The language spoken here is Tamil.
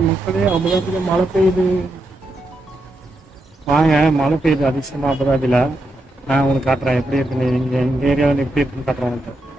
மக்களே அபுதாபியில் மழை பெய்யுது. வாங்க, மழை பெய்யுது அதிசயமாக அபுதாபியில். நான் உங்களுக்கு காட்டுறேன் எப்படி இருக்குன்னு. எங்கள் ஏரியாவில் எப்படி இருக்குன்னு காட்டுறேன்.